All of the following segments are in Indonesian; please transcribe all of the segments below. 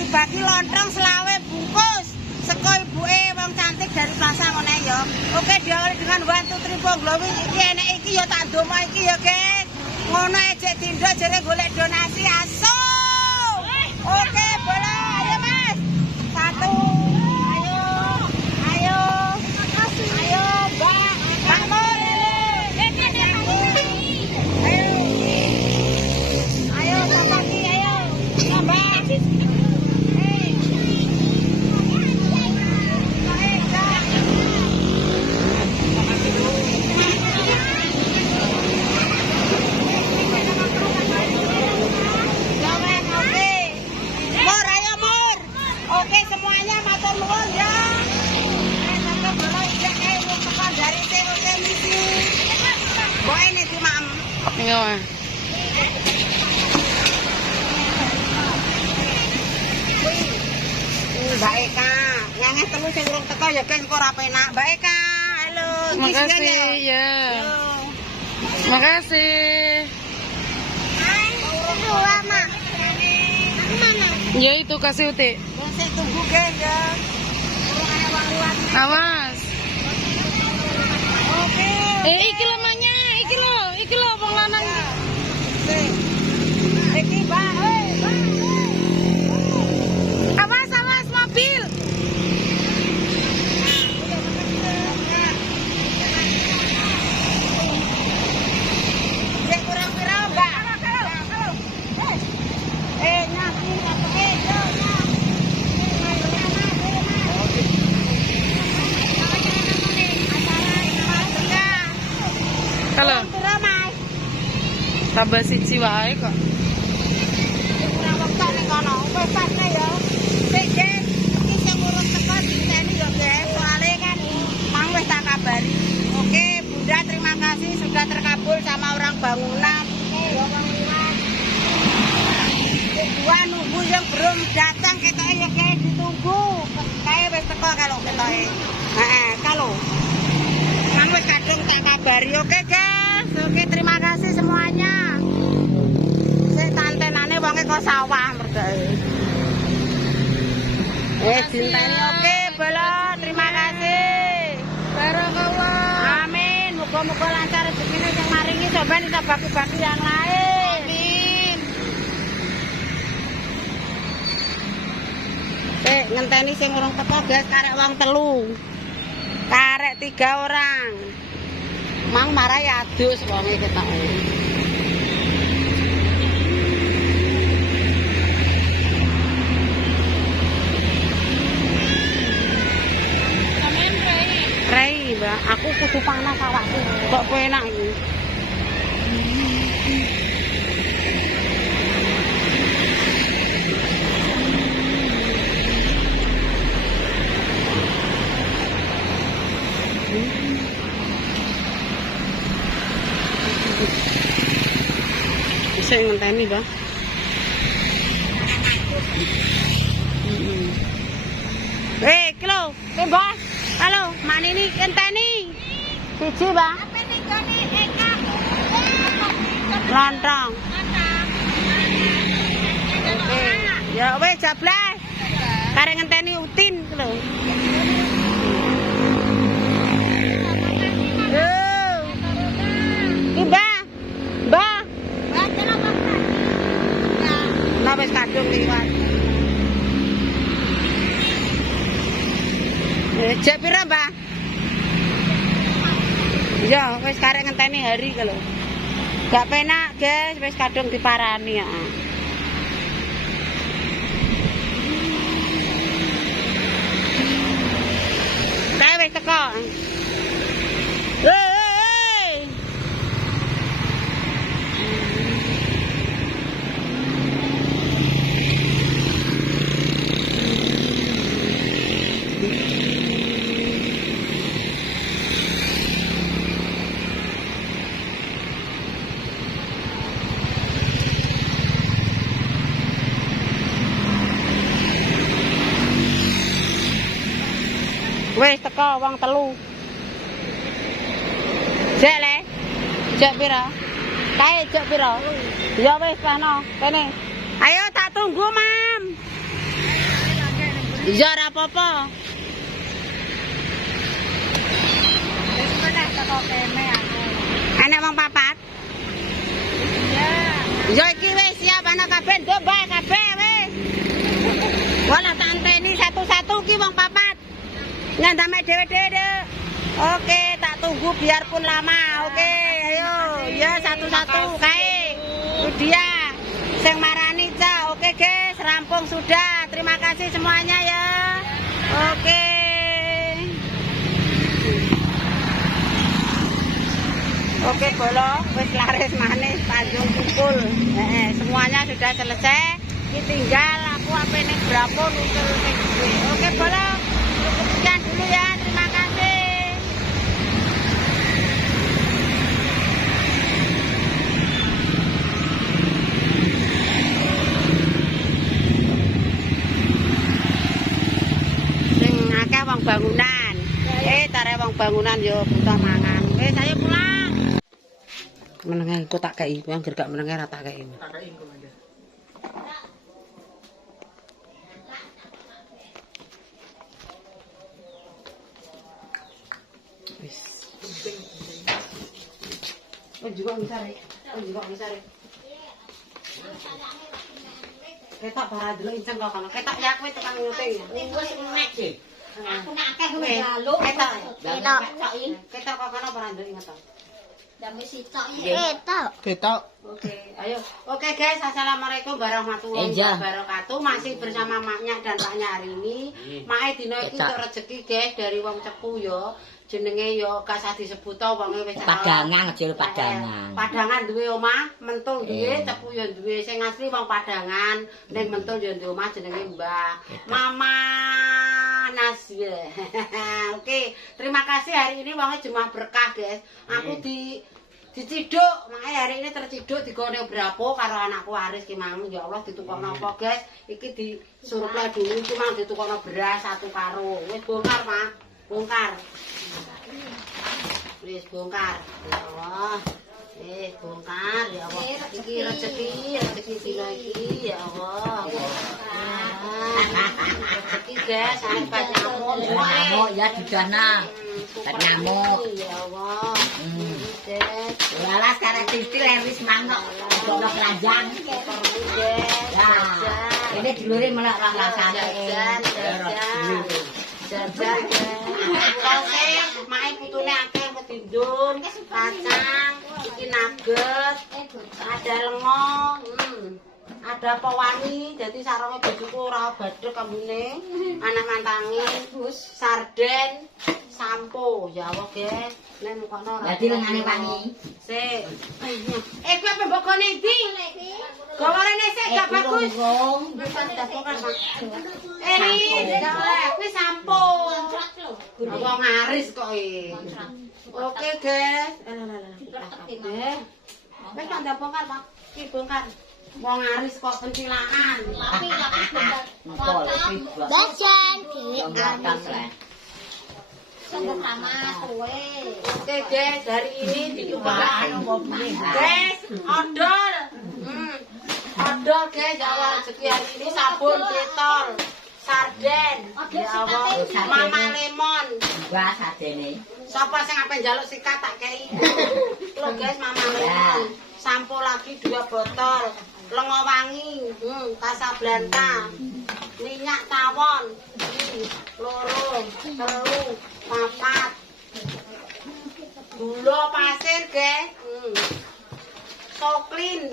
bagi-bagi lontong selawe bungkus. Seko ibuke wong cantik dari Plaza ngene ya. Oke, diawali dengan 1 2 3 Bonglowi. Iki enek iki ya tak ndomo iki ya, Guys. Ngono ejek Tindo jare golek donasi aso. Oke, bola. Ayo, Mas. 1. Ayo. Ayo. Ayo, Mbak. Mbak Nur. Ayo, tambah lagi, ayo. Tambah. Oke semuanya matur nuwun ya. Sampai bola ijek wong tekan dari TOT misi. Boe ini di mam. Iya. Mbak Eka, ngangeh telu sing urung teko ya kan kok ora penak. Mbak Eka, halo. Makasih ya. Makasih. Hai, Mak. Mana? Ya itu kasih Uti. Saya tunggu guys ya. Awas. Oke. Iki lemahnya, iki lo wong lanang. Iki Mbak, Awas mobil. Cek kurang pira, Mbak? Nyaki apa Halo. Tambah siji wae kok. kurang waktu ning kono. Wis pasne ya. Sik, Guys. Iki sing urung teko diteni ya, Guys. Soale kan mang wis tak kabari. Oke, Bunda terima kasih sudah terkabul sama orang bangunan. Dua nunggu yang belum datang ketoke ya, Guys, ditunggu. Kae wis teko kalau ketoke. Heeh, kalau mang wis kadung tak kabari. Oke, Guys. Oke, terima kasih semuanya. Tantenane wonge kok sawah merdake. Dinteni oke, Bolo. Terima kasih. Barakallah. Amin. Muga-muga lancar rezekine sing maringi sampeyan bisa bagi-bagi yang lain. Amin. Ngenteni sing urung teko, Guys, karek wong telu. Karek 3 orang. Mang marai adus wonge ketoke. Rei, Mbak, aku kudu panas awakku. Kok penak iki. Bisa ngenteni, Mbak. Iki lho, Mbak. Halo, manini ngenteni. Siji, Mbak. Apa ning gone Eka? Lontong. Oke. Ya wis jablas. Karek ngenteni Utin lho. Yo. Ki, Mbak. Mbak. Mbak kenapa? Nah, wis kadung liwat. Jek pira, Mbak? Ya, wis karek ngenteni hari kalau. Gak penak, Guys, wis kadung diparani ya. Saya wis teko. Wis teko wong telu. Jek le. Jek pira? Kae jek pira? Ya wis pano, kene. Ayo tak tunggu, Mam. Iya ora apa-apa. Wis meneh teko kene aku. Enek wong papat. Iya. Ya iki wis siap ana kabeh ndobak kabeh wis. Wala tanteni satu-satu ki wong papat. Nyandame dhewe-dhewe. Oke, tak tunggu biarpun lama. Oke, ayo. Ya satu-satu kae. Dia sing marani Cak. Oke, guys, rampung sudah. Terima kasih semuanya ya. Oke. Oke, bolo wis laris manis Tanjung Tukul. Semuanya sudah selesai. Ini tinggal aku apa ini berapa nutul ning duwe. Oke, bolo. Cukup sekian dulu ya. Terima kasih. Sing akeh wong bangunan. Tare wong bangunan yo butuh mangan. Wis ayo pulang. Menengah aku tak kei, yang gergak menengah rata kei. Wis. Oh juga bisa rek. Ketok bara dulu inceng kok kono. Ketok ya kowe tekan nyuting ya. Wis nek sih. Aku nak akeh kowe lalu. Ketok. Ketok kok kono bara dulu inget to. Dami sitok Ketok. Oke, ayo. Oke guys, assalamualaikum warahmatullahi wabarakatuh. Masih bersama Maknya dan Paknya hari ini. Mae dina iki untuk rezeki guys dari wong Cepu yo. Jenenge yo gak usah disebut to wonge wis Padangan aja Padangan. Padangan duwe omah, Mentul duwe, Cepu yo duwe. Sing asli wong Padangan, ning Mentul yo duwe omah jenenge Mbah Mama Nasya. Oke, terima kasih hari ini wonge jemaah berkah guys. Aku diciduk, makanya hari ini terciduk digone berapa karo anakku Aris ki mang. Ya Allah ditukokno apa guys? Iki disurplai dulu cuma ditukokno beras 1 karung. Wis bongkar, Pak. Bongkar. Wis bongkar. Ya Allah. Bongkar ya Allah. Iki rezeki dina iki ya Allah. Rezeki guys, sampai nyamuk ya didana. Tak nyamuk. Ya Allah. Lalas karena titil wis mangkok ono keranjang. Nah, ini dulure melak rasane. Jajan. Sose mae putune akeh ketindung, kacang, iki nugget, ada lengo, ada pewangi, jadi sarungnya bojoku ora badhek kambune, anak mantangi, sarden, sampo, ya Allah guys. Nek mukono ora. Dadi lengane wangi. Sik. Kowe apa mbokone ndi? Gawarene sik gak bagus. Kuwi sampun. Wong Aris kok iki. Oke, guys. Wis tak ndabongkar, Pak. Iki bongkar. Wong Aris kok pencilaan. Bacan dhewe. Oke guys, hari ini dicoba guys, odol. Odol guys, awal rezeki hari ini sabun detol, sarden, ya Allah, mama lemon. Wah, sadene. Sapa sing ape njaluk sikat tak kei. Lho guys, mama lemon. Sampo lagi 2 botol. Lengo wangi, Casablanca. Minyak tawon. 2, 3, 4. Gula pasir, guys. Soklin.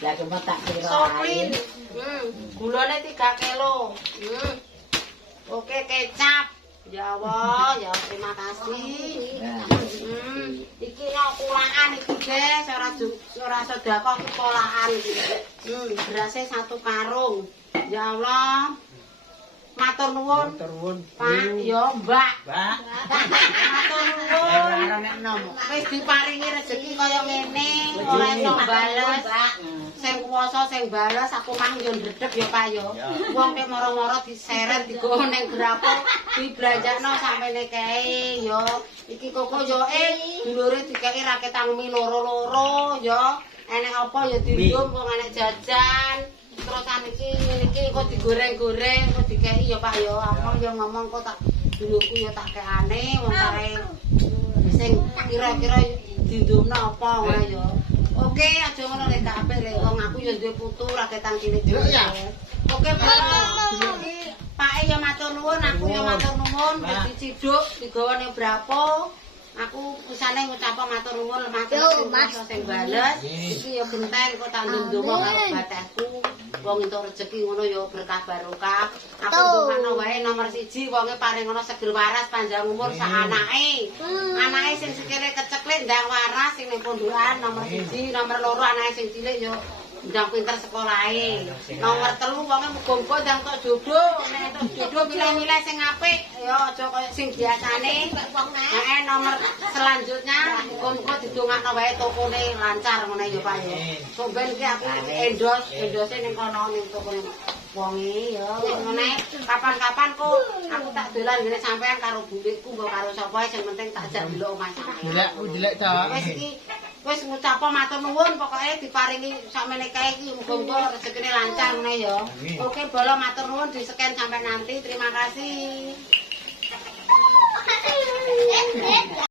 Ya cuma tak kira. Soklin. Gulane 3 kilo. Oke, kecap. Ya Allah, ya terima kasih. Iki no kulaan iki, guys. Ora sedekah iki kulaan iki. Berasnya 1 karung. Ya Allah. Matur nuwun. Pak, ya Mbak. Matur nuwun. Wis diparingi rezeki kaya ngene, ora iso bales. Sing kuwasa sing bales aku mang yo ndredeg ya Pak yo. Wong nek moro-moro diseret digowo ning grapo, diblanjakno sampene kae yo. Iki koko yo dulure dikeki raket tangmi loro-loro yo. Enek apa ya diundum wong enek jajan. terusan iki kok digoreng-goreng kok dikeki ya Pak ya. Aku yo ngomong kok tak duluku ya tak kekane wong kare sing kira-kira dindumno apa ora ya. Oke, aja ngono rek kabeh rek wong aku ya duwe putu ra ketang cilik. Oke, Pak. Pak ya matur nuwun, aku ya matur nuwun, wis diciduk digawane berapa. Aku usane ngucap matur nuwun matur sing bales. Iki ya genten kok tak ndonga karo batehku. Wong entuk rezeki ngono ya berkah barokah. Aku ndongakno wae nomor 1 wonge paring ana segel waras panjang umur sak anake. Anake sing sikile keceklek ndang waras sing ning pondokan nomor 1, nomor 2 anake sing cilik ya ndang pinter sekolahe. Nomor 3 wonge muga-muga ndang tok jodoh. Nek tok jodoh milih-milih sing apik ya aja koyo sing biasane. Heeh, nomor selanjutnya muga-muga didongakno wae tokone lancar ngono ya Pak ya. Sok ben iki aku endose ning kono ning tokone wonge ya. Ngene kapan-kapan kok aku tak dolan ngene sampean karo bulikku mbok karo sapa sing penting tak jak delok omah sampean. Dilek ta. Wis iki wis ngucap matur nuwun pokoke diparingi sakmene kae iki muga-muga rezekine lancar ngene ya. Oke, bolo matur nuwun di-scan sampai nanti. Terima kasih.